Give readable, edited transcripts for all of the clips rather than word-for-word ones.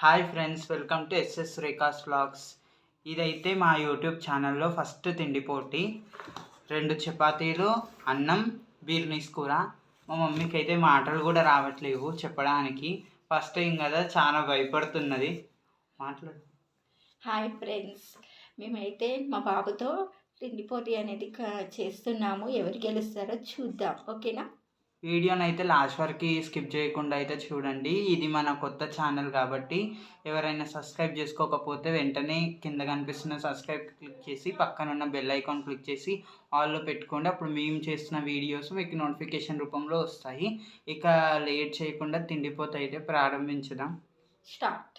Hi friends, welcome to SS Rekha's vlogs. ఇదైతే మా YouTube ఛానల్లో ఫస్ట్ తిండి పోటీ. 2 చపాతీలు, అన్నం, బీర్నీస్ కూర. మా మమ్మీకి అయితే మాటలు కూడా రావట్లేవు చెప్పడానికి. ఫస్ట్ టైం కదా, చాలా భయపడుతున్నది. మాట్లాడు. హాయ్ ఫ్రెండ్స్, మేమైతే మా బాబుతో తిండి పోటీ అనేది చేస్తున్నాము. ఎవరు గెలుస్తారో చూద్దాం, ఓకేనా? వీడియోని అయితే లాస్ట్ వరకు స్కిప్ చేయకుండా అయితే చూడండి. ఇది మన కొత్త ఛానల్ కాబట్టి ఎవరైనా సబ్స్క్రైబ్ చేసుకోకపోతే వెంటనే కింద కనిపిస్తున్న సబ్స్క్రైబ్ క్లిక్ చేసి పక్కన ఉన్న బెల్ ఐకాన్ క్లిక్ చేసి ఆల్లో పెట్టుకోండి. అప్పుడు మేము చేస్తున్న వీడియోస్ మీకు నోటిఫికేషన్ రూపంలో వస్తాయి. ఇక లేట్ చేయకుండా తిండిపోతే అయితే ప్రారంభించుదాం. స్టార్ట్.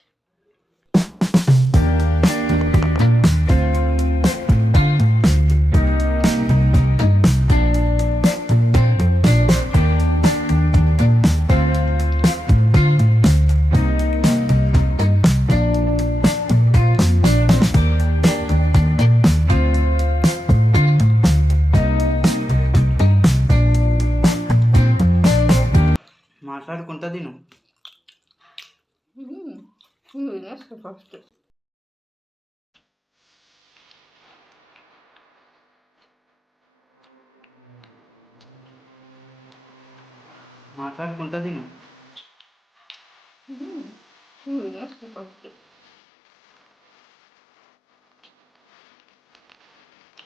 మాట్లాడుకుంటా తిను. ఫస్ట్ మాట్లాడుకుంటా తిను. ఫస్ట్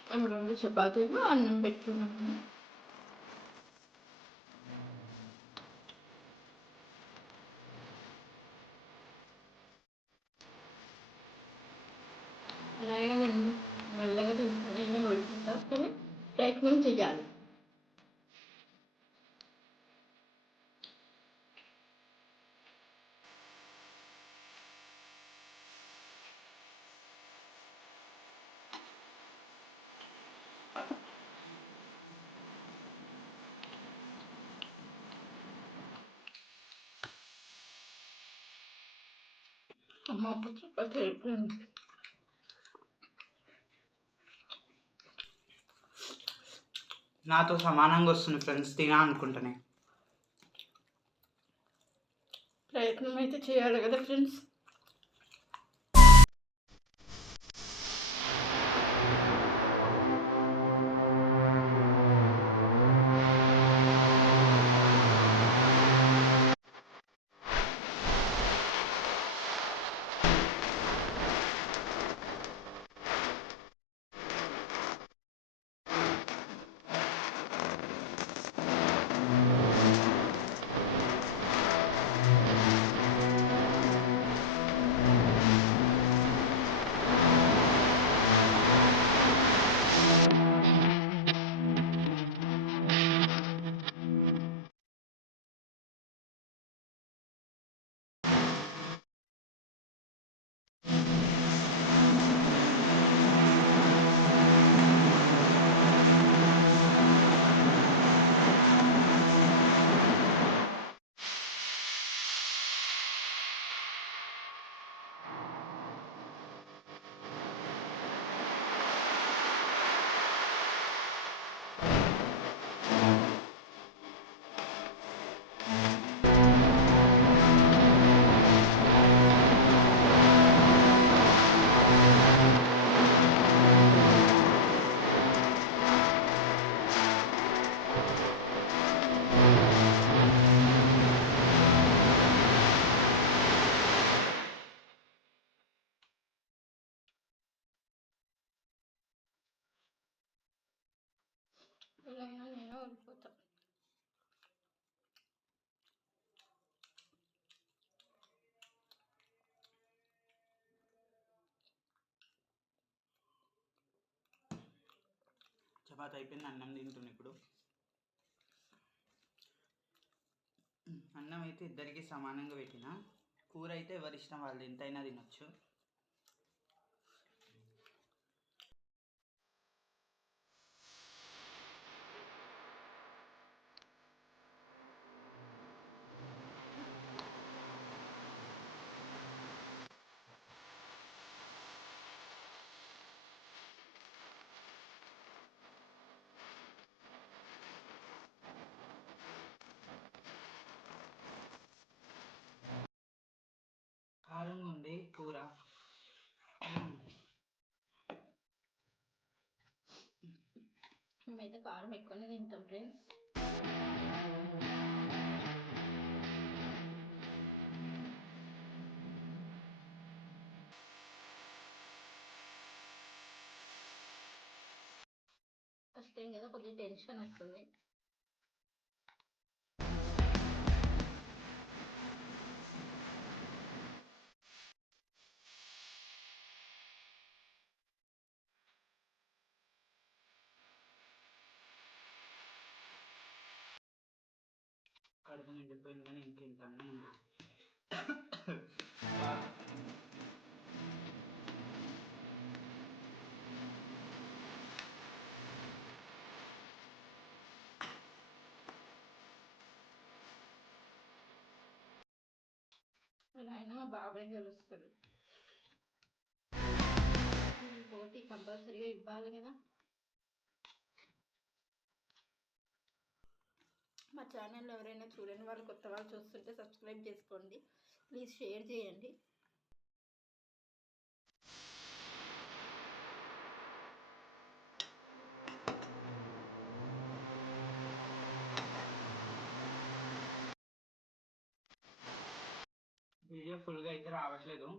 మేము 2 చపాతీలు అన్నం పెట్టుకున్నాము. అలాగే మెల్లగా తింటాను, పడుతుందా కానీ ప్రయత్నం చేయాలి. అమ్మ చపాతీ అయిపోయింది. నాతో సమానంగా వస్తుంది ఫ్రెండ్స్, తినా అనుకుంటానే. ప్రయత్నం అయితే చేయాలి కదా ఫ్రెండ్స్. నేను ఓడిపోతా. చపాతీ అయిపోయింది, అన్నం తింటున్నా ఇప్పుడు. అన్నం అయితే ఇద్దరికి సమానంగా పెట్టిన. కూర అయితే ఎవరి ఇష్టం వాళ్ళు ఎంతైనా తినొచ్చు. కారం కూర. మేమైతే కారం ఎక్కువనే తింటాం ఫ్రెండ్స్. ఫస్ట్ టైం కదా కొద్దిగా టెన్షన్ వస్తుంది. కడుపు నిండిపోయింది కానీ ఇంకెంతనే ఉంది. ఆయన మా బాబాయ్ గెలుస్తారు. పోటీ కంపల్సరీగా ఇవ్వాలి కదా. మా ఛానల్ ఎవరైనా చూడని వాళ్ళు, కొత్త వాళ్ళు చూస్తుంటే సబ్స్క్రైబ్ చేసుకోండి. ప్లీజ్ షేర్ చేయండి. వీడియో ఫుల్గా అయితే రావట్లేదు.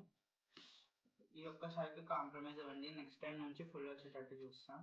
ఈ ఒక్కసారికి కాంప్రమైజ్ అవ్వండి. నెక్స్ట్ టైం నుంచి ఫుల్ వచ్చేటట్టు చూస్తా.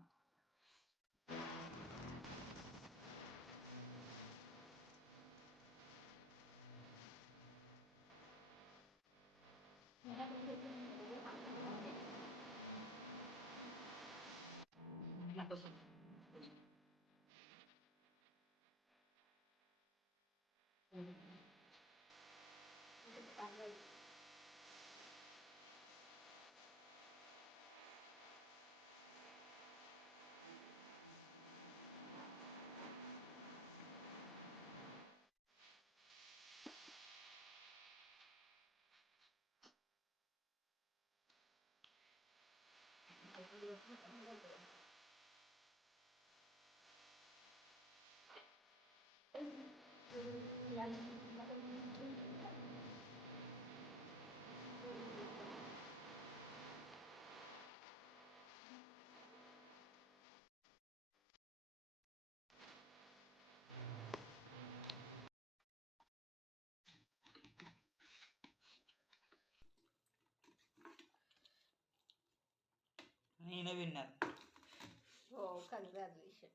నేనే విన్నర్. ఓ కంగ్రాచులేషన్.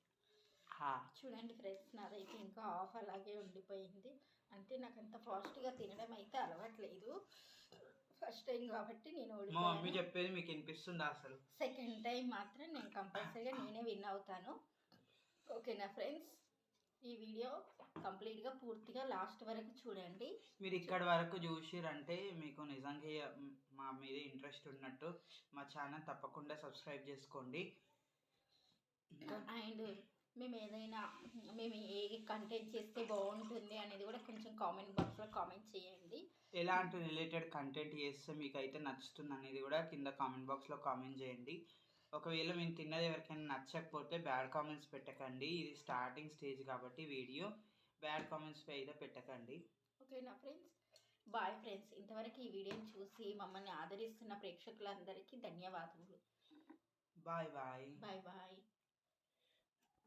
చూడండి ఫ్రెండ్స్, నాదైతే ఇంకా హాఫ్ అలాగే ఉండిపోయింది. అంటే నాకు అంత ఫాస్ట్గా తినడం అయితే అలవాట్లేదు. ఫస్ట్ టైం కాబట్టి నేను మా మమ్మీ చెప్పేది మీకు వినిపిస్తుందా అసలు? సెకండ్ టైం మాత్రం నేను కంపల్సరీగా నేనే విన్ అవుతాను. ఓకేనా ఫ్రెండ్స్? ఈ వీడియో కంప్లీట్గా పూర్తిగా లాస్ట్ వరకు చూడండి. మీరు ఇక్కడ వరకు చూసిరంటే మీకు నిజంగా మా మీద ఇంట్రెస్ట్ ఉన్నట్టు. మా ఛానల్ తప్పకుండా సబ్స్క్రైబ్ చేసుకోండి. అండ్ మేము ఏ కంటెంట్ చేస్తే బాగుంటుంది అనేది కూడా కొంచెం కామెంట్ బాక్స్లో కామెంట్ చేయండి. ఎలాంటి రిలేటెడ్ కంటెంట్ చేస్తే మీకు అయితే నచ్చుతుంది అనేది కూడా కింద కామెంట్ బాక్స్లో కామెంట్ చేయండి. ఒకవేళ మేము తిన్నది ఎవరికైనా నచ్చకపోతే బ్యాడ్ కామెంట్స్ పెట్టకండి. ఇది స్టార్టింగ్ స్టేజ్ కాబట్టి వీడియో బ్యాడ్ కామెంట్స్ అయితే పెట్టకండి. ఓకేనా ఫ్రెండ్స్? Bye friends. ఇంతవరకు ఈ వీడియోని చూసి మమ్మల్ని ఆదరిస్తున్న ప్రేక్షకులందరికీ ధన్యవాదములు. Bye bye. Bye bye.